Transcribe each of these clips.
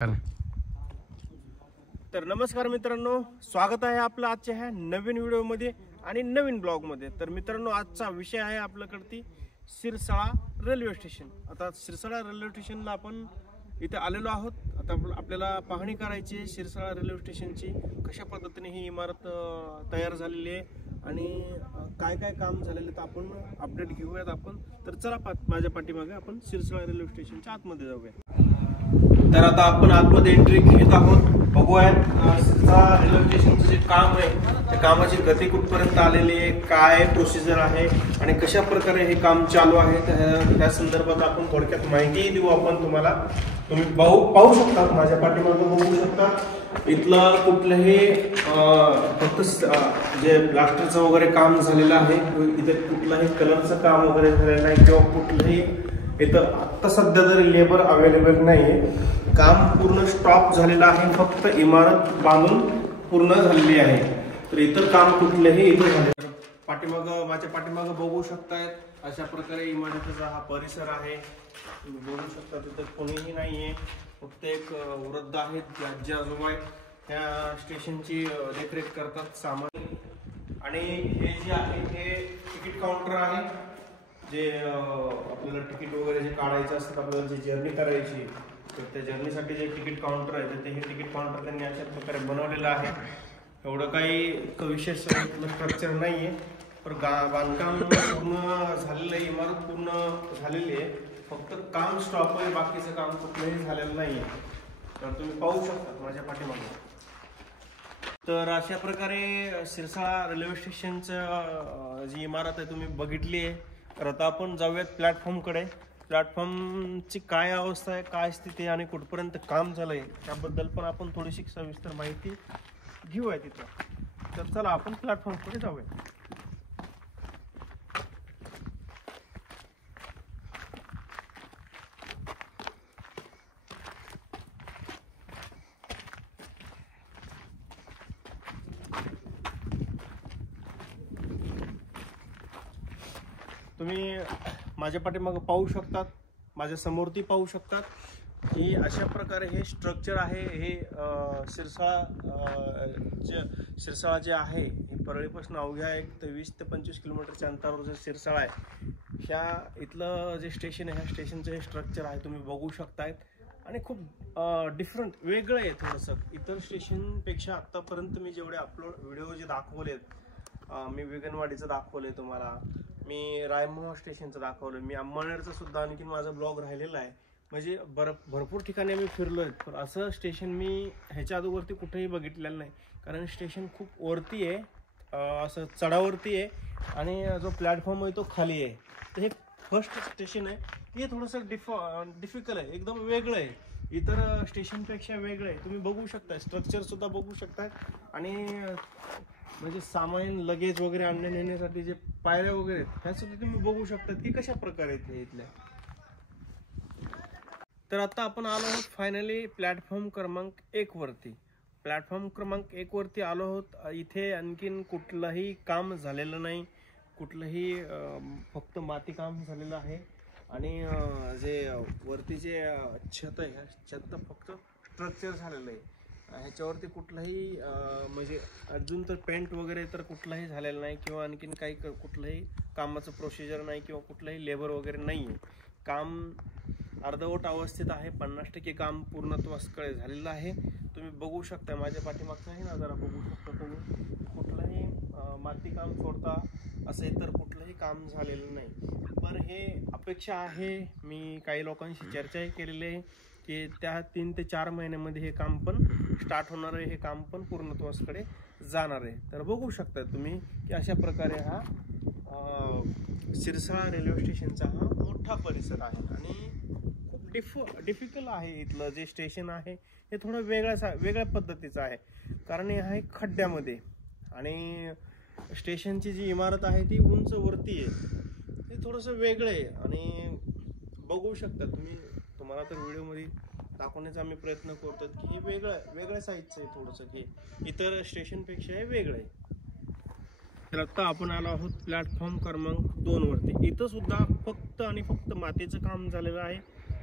तर नमस्कार मित्रांनो, स्वागत आहे आपलं आजच्या ह्या नवीन व्हिडिओमध्ये आणि नवीन ब्लॉगमध्ये। तर मित्रांनो, आजचा विषय आहे आपल्याकडती सिरसाळा रेल्वे स्टेशन। आता सिरसाळा रेल्वे स्टेशनला आपण इथे आलेलो आहोत। आता आपल्याला पाहणी करायची आहे सिरसाळा रेल्वे स्टेशनची, कशा पद्धतीने ही इमारत तयार झालेली आहे आणि काय काय काम झालेले तर आपण अपडेट घेऊयात आपण। तर चला माझ्या पाठीमागे आपण सिरसाळा रेल्वे स्टेशनच्या आतमध्ये जाऊया। तर आता आपण आतमध्ये एंट्री घेत आहोत। बघूयात सिरसाळा रेल्वे स्टेशनचं जे काम आहे त्या कामाची गती कुठपर्यंत आलेली आहे, काय प्रोसिजर आहे आणि कशा प्रकारे हे काम चालू आहे त्या संदर्भात आपण थोडक्यात माहिती देऊ आपण तुम्हाला। तुम्ही पाहू शकता, माझ्या पाठीमागे बघू शकता, इथलं कुठलंही फक्त जे प्लास्टरचं वगैरे काम झालेलं आहे, इथे कुठलंही कलरचं काम वगैरे झालेलं नाही किंवा कुठलंही इथं आत्ता सध्या तरी लेबर अवेलेबल नाहीये। काम पूर्ण स्टॉप झालेलं आहे, फक्त इमारत बांधून पूर्ण झालेली आहे। तर इतर काम कुठलेही इथे झाले। माझ्या पाठीमागं बघू शकतायत अशा प्रकारे इमारतीचा हा परिसर आहे। तुम्ही बघू शकता तिथं कोणीही नाहीये, फक्त एक वृद्ध आहेत जे आजोबा त्या स्टेशनची देखरेख करतात सामान। आणि हे जे आहे हे तिकीट काउंटर आहे, जे आपल्याला तिकीट वगैरे जे काढायचं असतं, आपल्याला जी जर्नी करायची तर त्या जर्नीसाठी जे तिकीट काउंटर आहे तर ते हे तिकीट काउंटर त्यांनी अशा प्रकारे बनवलेलं आहे। एवढं काही विशेष स्ट्रक्चर नाही आहे, पण बांधकाम पूर्ण झालेलं आहे, इमारत पूर्ण झालेली आहे, फक्त काम स्टॉप आहे, बाकीचं काम कुठलंही झालेलं नाही आहे। तर तुम्ही पाहू शकता माझ्या पाठीमागे। तर अशा प्रकारे सिरसाळा रेल्वे स्टेशनचं जी इमारत आहे तुम्ही बघितली आहे। तर आता आपण जाऊयात प्लॅटफॉर्मकडे। प्लॅटफॉर्मची काय अवस्था आहे, काय स्थिती आहे आणि कुठपर्यंत काम झालंय त्याबद्दल पण आपण थोडीशी सविस्तर माहिती घेऊया तिथं। तर चला आपण प्लॅटफॉर्मकडे जाऊया। तुम्ही माझ्या पाठीमागे पाहू शकतात, माझ्या समोर ती पाहू शकतात की अशा प्रकारे हे स्ट्रक्चर आहे। हे सिरसाळा जे आहे हे परळीपासून अवघ्या 20 ते 25 किलोमीटरच्या अंतरावर जे सिरसाळा आहे, ह्या इथलं जे स्टेशन आहे ह्या स्टेशनचं हे स्ट्रक्चर आहे, तुम्ही बघू शकतायत। आणि खूप डिफरंट वेगळं आहे थोडंसं इतर स्टेशनपेक्षा। आत्तापर्यंत मी जेवढे व्हिडिओ जे दाखवलेत, मी वेगनवाडीचं दाखवलंय तुम्हाला, मी रायमोहा स्टेशनचं दाखवलं, मी अंमळनेरचं सुद्धा आणखी माझा ब्लॉग राहिलेला आहे। म्हणजे भरपूर ठिकाणी मी फिरलोय, पण असं स्टेशन मी ह्याच्या अगोदरती कुठेही बघितलेलं नाही, कारण स्टेशन खूप वरती आहे, असं चढावरती आहे आणि जो प्लॅटफॉर्म आहे तो खाली आहे। तर हे फर्स्ट स्टेशन आहे, हे थोडंसं डिफिकल्ट आहे, एकदम वेगळं आहे, इतर स्टेशनपेक्षा वेगळं आहे। तुम्ही बघू शकता, स्ट्रक्चर सुद्धा बघू शकताय आणि म्हणजे सामान लगेज वगैरे आणण्या नेण्यासाठी जे पायऱ्या वगैरे आहेत ह्या सुद्धा तुम्ही बघू शकता की कशा प्रकारे आहेत इथल्या। तर आता आपण आलो आहोत फायनली प्लॅटफॉर्म क्रमांक 1 वरती। प्लॅटफॉर्म क्रमांक 1 वरती आलो आहोत। इथे आणखीन कुठलंही काम झालेलं नाही, कुठलंही फक्त माती काम झालेलं आहे आणि जे वरती जे छत आहे छत फक्त स्ट्रक्चर झालेलं आहे, ह्याच्यावरती कुठलंही म्हणजे अजून तर पेंट वगैरे तर कुठलाही झालेलं नाही किंवा आणखीन काही कुठलंही कामाचं प्रोसिजर नाही किंवा कुठलंही लेबर वगैरे नाही आहे। काम अर्धवट अवस्थेत आहे, 50% काम पूर्णत्वासकडे झालेलं आहे। तुम्ही बघू शकता, माझ्या पाठीमागचाही नजारा बघू शकता तुम्ही, कुठलंही माती काम सोडता असं इतर कुठलंही काम झालेलं नाही। पण हे अपेक्षा आहे, मी काही लोकांशी चर्चाही केलेली आहे की त्या 3 ते 4 महिन्यामध्ये हे काम पण स्टार्ट होणार आहे, हे काम पण पूर्णत्वासकडे जाणार आहे। तर बघू शकता तुम्ही की अशा प्रकारे हा सिरसाळा रेल्वे स्टेशनचा हा मोठा परिसर आहे आणि खूप डिफिकल्ट आहे। इथलं जे स्टेशन आहे हे थोडं वेगळ्या पद्धतीचं आहे, कारण हे आहे खड्ड्यामध्ये आणि स्टेशनची जी इमारत आहे ती उंच वरती आहे, ते थोडंसं वेगळं आहे आणि बघू शकता तुम्ही। तुम्हाला तर व्हिडिओमध्ये दाखवण्याचा आम्ही प्रयत्न करतो की हे वेगळ्या साईजचं आहे, थोडंसं की इतर स्टेशनपेक्षा हे वेगळं आहे। तर आता आपण आलो आहोत प्लॅटफॉर्म क्रमांक 2 वरती। इथं सुद्धा फक्त आणि फक्त मातीचं काम झालेलं आहे,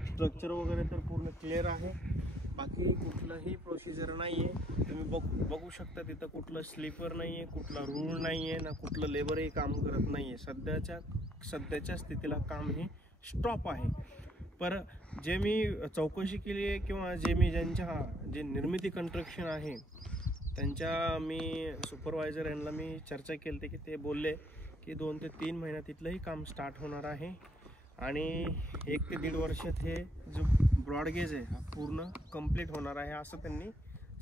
स्ट्रक्चर वगैरे तर पूर्ण क्लिअर आहे बाकी कुठलंही प्रोसिजर नाही आहे. तुम्ही बघू शकता तिथं कुठलं स्लीपर नाही आहे, कुठला रूळ नाही आहे ना, कुठलं लेबरही काम करत नाही आहे. सध्याच्या स्थितीला काम हे स्टॉप आहे. पर जे मी चौकशी केली आहे किंवा जे निर्मिती कंस्ट्रक्शन आहे त्यांच्या मी सुपरवायझर यांना मी चर्चा केली होती की ते बोलले की 2 ते 3 महिन्यात इथलंही काम स्टार्ट होणार आहे आणि 1 ते 1.5 वर्षात हे जो ब्रॉडगेज आहे हा पूर्ण कंप्लीट होणार आहे असं त्यांनी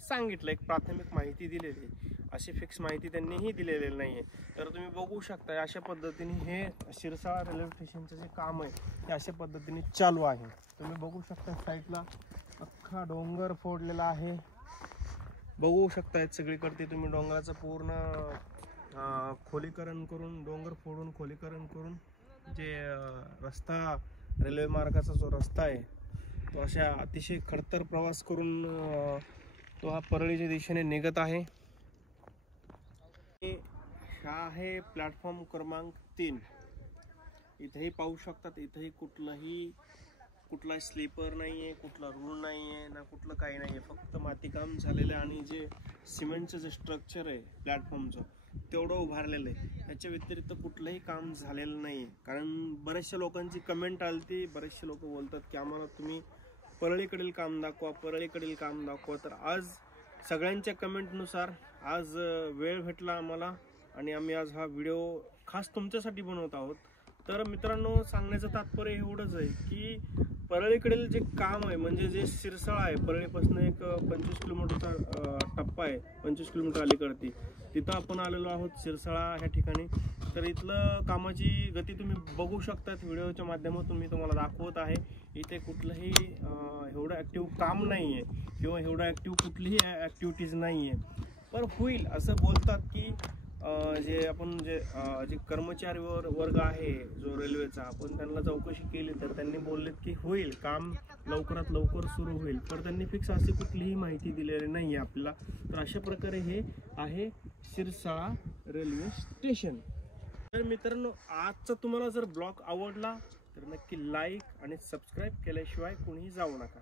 सांगितलं. एक प्राथमिक माहिती दिलेली, अशी फिक्स माहिती त्यांनीही दिलेली नाही आहे. तर तुम्ही बघू शकता अशा पद्धतीने हे शिरसाळा रेल्वे स्टेशनचं जे काम आहे ते अशा पद्धतीने चालू आहे. तुम्ही बघू शकता साईडला अख्खा डोंगर फोडलेला आहे. बघू शकतायत सगळीकडे तुम्ही डोंगराचं पूर्ण खोलीकरण करून, डोंगर फोडून खोलीकरण करून जे रस्ता, रेल्वे मार्गाचा जो रस्ता आहे तो अशा अतिशय खडतर प्रवास करून तो हा परळीच्या दिशेने निघत आहे. हा आहे प्लॅटफॉर्म क्रमांक 3. इथेही पाहू शकतात, इथेही कुठला स्लीपर नाही आहे, कुठला रूळ नाही आहे ना, कुठलं काही नाही आहे. फक्त मातीकाम झालेलं आहे आणि जे सिमेंटचं जे स्ट्रक्चर आहे प्लॅटफॉर्मचं तेवढं उभारलेलं आहे. याच्या व्यतिरिक्त कुठलंही काम झालेलं नाही आहे. कारण बऱ्याचशा लोकांची कमेंट आली, बरेचसे लोक बोलतात की आम्हाला तुम्ही परळीकडील काम दाखवा. तर आज सगळ्यांच्या कमेंटनुसार आज वेळ भेटला आम्हाला आणि आम्ही आज हा व्हिडिओ खास तुमच्यासाठी बनवत आहोत. तर मित्रांनो, सांगण्याचं तात्पर्य एवढंच आहे की परळीकडील जे काम आहे म्हणजे जे सिरसाळा आहे, परळीपासून एक 25 किलोमीटरचा टप्पा आहे, 25 किलोमीटर अलीकडती, तिथं आपण आलेलो आहोत सिरसाळा ह्या ठिकाणी. तर इथलं कामाची गती तुम्ही बघू शकतात. व्हिडिओच्या माध्यमातून मी तुम्हाला दाखवत आहे. इथे कुठलंही एवढं ॲक्टिव्ह काम नाही आहे किंवा एवढं ॲक्टिव्ह कुठलीही ॲक्टिव्हिटीज नाही आहे. पण होईल असं बोलतात की जे कर्मचारी वर्ग आहे जो रेल्वेचा, आपण त्यांना चौकशी केली तर त्यांनी बोललेत की होईल काम, लवकरात लवकर सुरू होईल. पण त्यांनी फिक्स अशी कुठलीही माहिती दिलेली नाही आहे आपल्याला. तर अशा प्रकारे हे आहे शिरसाळा रेल्वे स्टेशन. तर मित्रांनो, आजचा तुम्हाला जर ब्लॉग आवडला तर नक्की लाईक आणि सबस्क्राईब केल्याशिवाय कोणीही जाऊ नका.